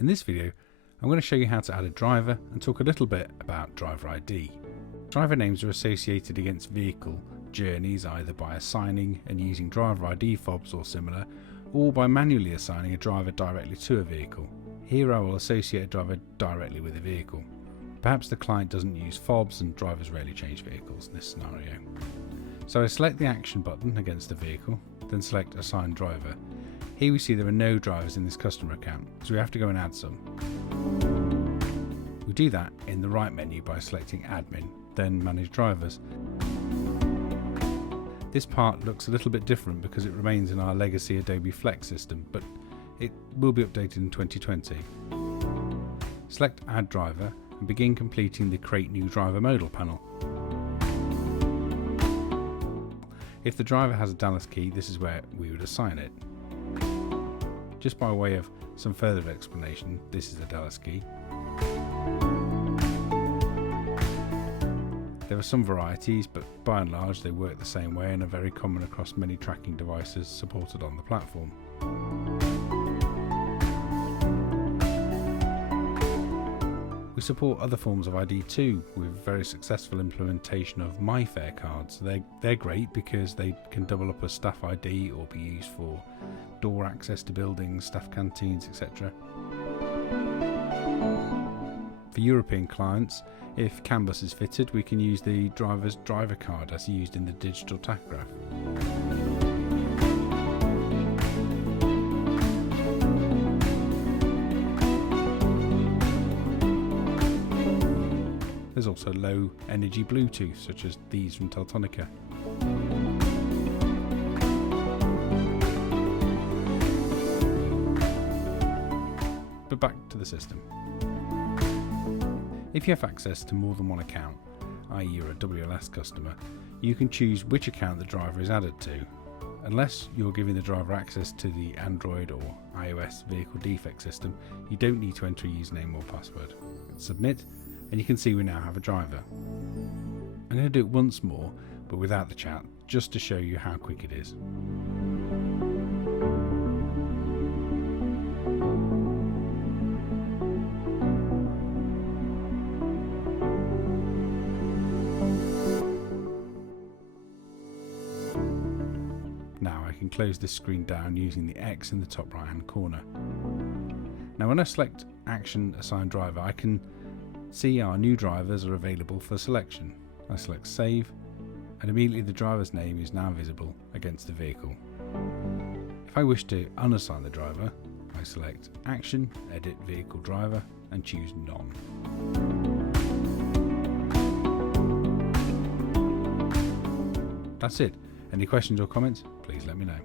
In this video, I'm going to show you how to add a driver and talk a little bit about driver ID. Driver names are associated against vehicle journeys either by assigning and using driver ID fobs or similar, or by manually assigning a driver directly to a vehicle. Here I will associate a driver directly with a vehicle. Perhaps the client doesn't use fobs and drivers rarely change vehicles in this scenario. So I select the action button against the vehicle, then select assign driver. Here we see there are no drivers in this customer account, so we have to go and add some. We do that in the right menu by selecting admin, then manage drivers. This part looks a little bit different because it remains in our legacy Adobe Flex system, but it will be updated in 2020. Select add driver and begin completing the create new driver modal panel. If the driver has a Dallas key, this is where we would assign it. Just by way of some further explanation, this is a Dallas key. There are some varieties, but by and large they work the same way and are very common across many tracking devices supported on the platform. We support other forms of ID too, with very successful implementation of MyFare cards. They're great because they can double up as staff ID or be used for door access to buildings, staff canteens, etc. For European clients, if CAN bus is fitted, we can use the driver's driver card as used in the digital tachograph. There's also low energy Bluetooth, such as these from Teltonica. But back to the system. If you have access to more than one account, i.e. you're a WLS customer, you can choose which account the driver is added to. Unless you're giving the driver access to the Android or iOS vehicle defect system, you don't need to enter a username or password. Submit, and you can see we now have a driver. I'm going to do it once more, but without the chat, just to show you how quick it is. Now I can close this screen down using the X in the top right hand corner. Now when I select Action Assign Driver, I can see our new drivers are available for selection. I select Save, and immediately the driver's name is now visible against the vehicle. If I wish to unassign the driver, I select Action, Edit Vehicle Driver, and choose None. That's it. Any questions or comments? Please let me know.